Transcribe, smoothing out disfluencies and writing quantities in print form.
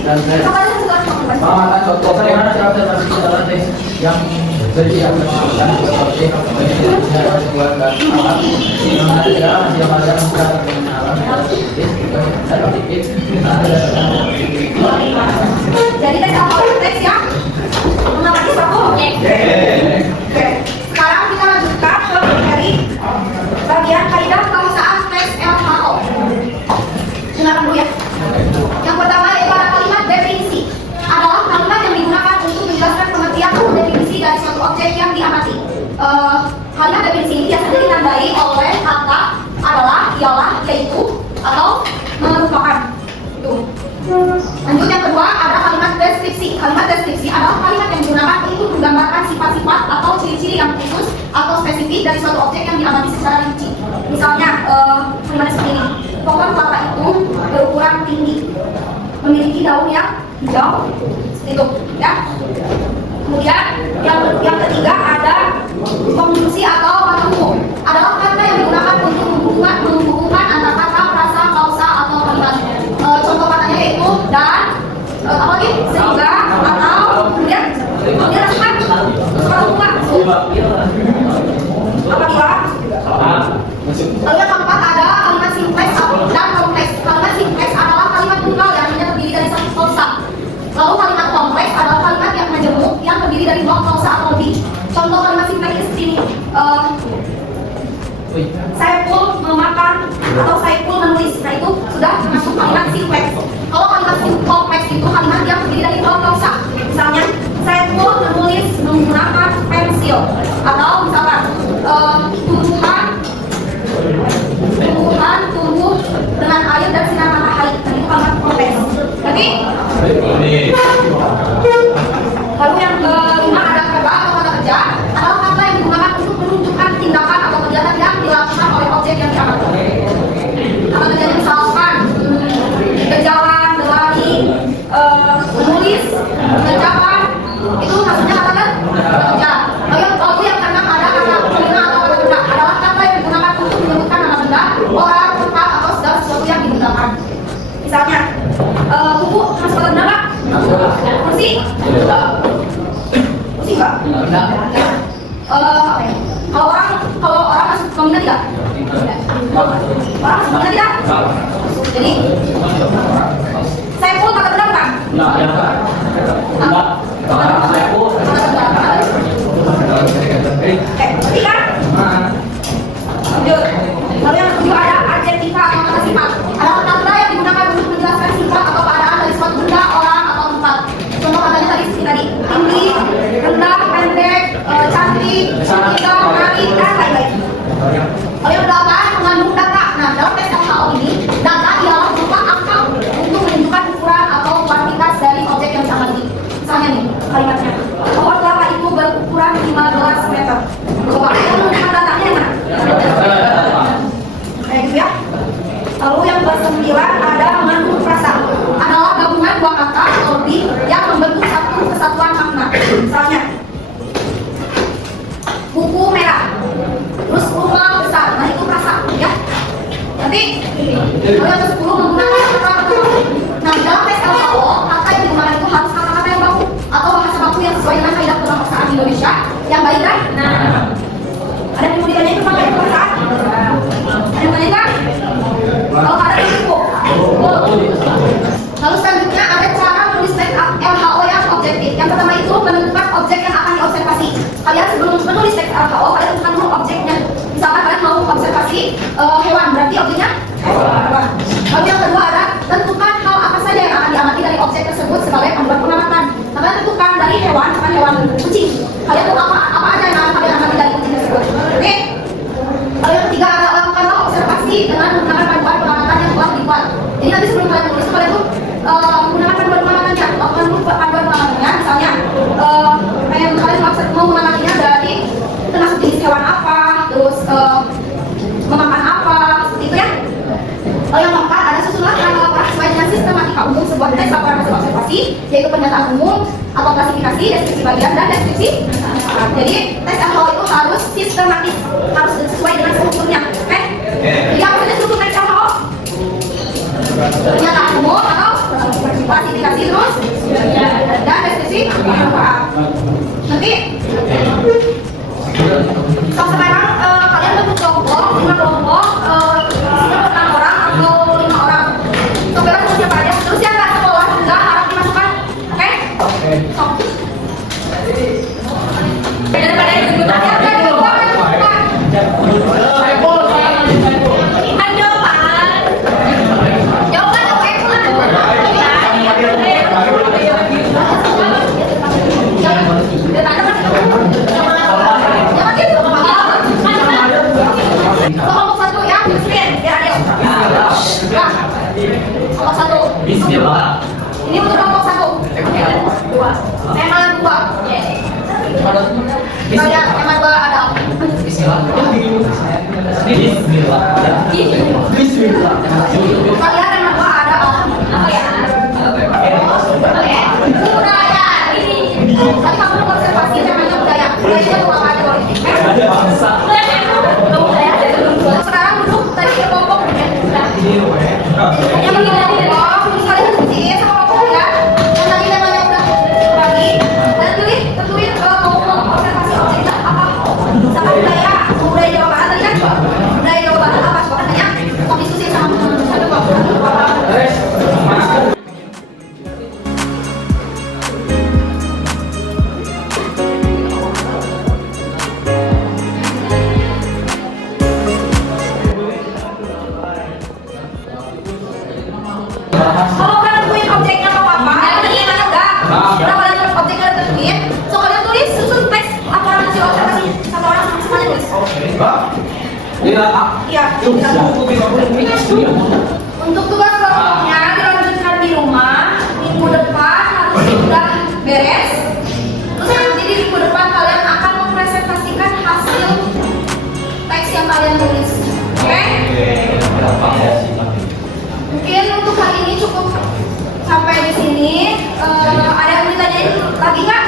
Pengamatan contoh bagaimana cara dalam tes yang jadi yang dan seperti jadi tes apa tes ya mengamati suatu objek. Oke, sekarang kita lanjutkan ke materi bagian kaidah bahasaan tes LHO. Dengarkan dulu ya. Yang pertama yaitu ada kalimat definisi. Adalah kalimat yang digunakan untuk menjelaskan pengertian atau definisi dari suatu objek yang diamati. Kalimat definisi ini biasanya ditandai oleh kata adalah, ialah, yaitu, atau merupakan. Itu. Lanjut yang kedua ada kalimat deskripsi. Kalimat deskripsi adalah kalimat yang digunakan untuk menggambarkan sifat-sifat atau ciri-ciri yang khusus atau spesifik dari suatu objek yang diamati secara rinci. Misalnya kalimat seperti ini. Pohon kelapa itu berukuran tinggi, memiliki daun yang hijau, itu ya. Kemudian yang ketiga ada konjungsi atau kata umum. Adalah kata yang digunakan untuk menghubungkan antara kata, frasa, kausa atau kalimat. Contoh katanya yaitu dan apa lagi? Sehingga atau kemudian lakukan apabila. Lalu yang keempat ada kalimat simpleks dan kompleks. Kalimat simpleks adalah kalimat tunggal yang hanya terdiri dari satu klausa. Lalu kalimat kompleks adalah kalimat yang majemuk yang terdiri dari dua klausa atau lebih. Contoh kalimat simpleks seperti ini. Saiful memakan atau Saiful menulis. Nah itu sudah masuk kalimat simpleks. Kalau kalimat kompleks itu kalimat yang terdiri dari dua klausa. Misalnya Saiful menulis menggunakan pensil. Atau misalkan tumbuhan tumbuh dengan air dan sinar matahari. Nah itu kalimat kompleks. Tapi lalu yang kelima ada verba atau kata kerja. Adalah kata yang digunakan untuk menunjukkan tindakan atau kegiatan yang dilakukan oleh objek yang diamati. Kata kerja misalkan berjalan, berlari, menulis, mengerjakan, itu maksudnya kata kerja. Lalu yang keenam ada kata kelima atau kata benda. Adalah kata yang digunakan untuk menyebutkan nama benda, orang, tempat atau segala sesuatu yang digunakan. Misalnya buku masuk kata benda nggak? Kursi? Kursi nggak? Kalau orang masuk nominal tidak? Orang masuk nominal tidak? Jadi Saiful kata benda bukan? Berarti kan? Lanjut. Lalu yang kedua ada adjektiva atau kata sifat. Adalah kata yang digunakan untuk menjelaskan sifat atau keadaan dari suatu benda, orang atau tempat. Contoh katanya tadi seperti tadi, tinggi, rendah, pendek, cantik, indah, menarik, dan lain-lain. Lalu yang kedelapan mengandung data. Nah dalam tes LHO ini data ialah berupa angka untuk menunjukkan ukuran atau kuantitas dari objek yang diamati. Misalnya nih kalimatnya, pohon kelapa itu berukuran 15 meter. Coba kita menunjukkan datanya yang mana? Kayak gitu ya. Lalu yang ke-9 ada mengandung frasa. Adalah gabungan dua kata atau lebih yang membentuk satu kesatuan makna. Misalnya buku merah, terus rumah besar. Nah itu frasa ya. Nanti lalu yang ke-10 menggunakan kata. Nah dalam tes LHO kata yang digunakan itu harus kata-kata yang baku atau bahasa baku yang sesuai dengan kaidah perbahasaan Indonesia yang baik kan? Nah ada yang mau ditanya itu pakai perbahasaan? Ada yang tanya kan? Kalau ada yang cukup. Lalu selanjutnya ada cara menulis tes LHO yang objektif. Yang pertama itu menentukan objek yang akan diobservasi. Kalian sebelum menulis tes LHO kalian tentukan dulu objeknya. Misalkan kalian mau observasi hewan, berarti objeknya hewan. Lalu yang kedua ada tentukan hal apa saja yang akan diamati dari objek tersebut sebagai panduan pengamatan. Kalian tentukan dari hewan, misalkan hewan kucing. Kalian tahu apa aja yang akan kalian amati dari kucing tersebut. Oke? Lalu yang ketiga ada lakukanlah observasi dengan menggunakan panduan pengamatan yang telah dibuat. Jadi nanti sebelum kalian tulis kalian tuh menggunakan panduan pengamatannya. Lakukan dulu panduan pengamatannya. Misalnya kalian mau mengamatinya dari termasuk jenis hewan apa, terus memakan apa, seperti itu ya. Lalu yang keempat ada susunan laporan sesuai dengan sistematika umum sebuah tes laporan hasil observasi, yaitu pernyataan umum atau klasifikasi, deskripsi bagian dan deskripsi. Jadi tes LHO itu harus sistematis, harus sesuai dengan strukturnya. Jadi apa saja struktur tes LHO? Pernyataan umum atau klasifikasi terus dan deskripsi permukaan. Nanti sekarang kalian bentuk kelompok, 5 kelompok, 6 orang atau 5 orang. Untuk bebas untuk siapa aja. Terus yang nggak sekolah juga harus dimasukkan, oke? Sok. Daripada duduk aja, udah dibuka, masukkan. Jawaban oke, pulang. Kelompok 1 ya, screen, biar adil. Kelompok 1. Bismillah. Ini untuk kelompok 1. 2. Tema 2. Saya tema 2 ada. Bismillah. Bismillah. Bismillah. Kalian tema 2 ada apa ya? Budaya. Tadi kamu konservasi namanya budaya. Budaya itu apa aja boleh? Ada bangsa. Sekarang duduk tadi ke kelompok. Yang begini kelompok, kalian diskusi sama kelompok ya. Yang tadi namanya udah bagi. Dan tentuin kelompok observasi objeknya apa? Misalkan budaya Jawa Barat tadi kan? Budaya Jawa Barat apa? Coba tanya. Kok diskusi sama satu kelompok. Kalau kalian tentuin objeknya apa? Ini mana udah? Kalau kalian objeknya udah tentuin, so kalian tulis susun teks apa orang hasil observasi sama orang semuanya tulis. Iya. Untuk tugas kelompoknya dilanjutkan di rumah. Minggu depan harus sudah beres. Terus nanti di minggu depan kalian akan mempresentasikan hasil teks yang kalian tulis. Oke? Mungkin untuk kali ini cukup sampai di sini. Ada yang mau ditanyain lagi nggak?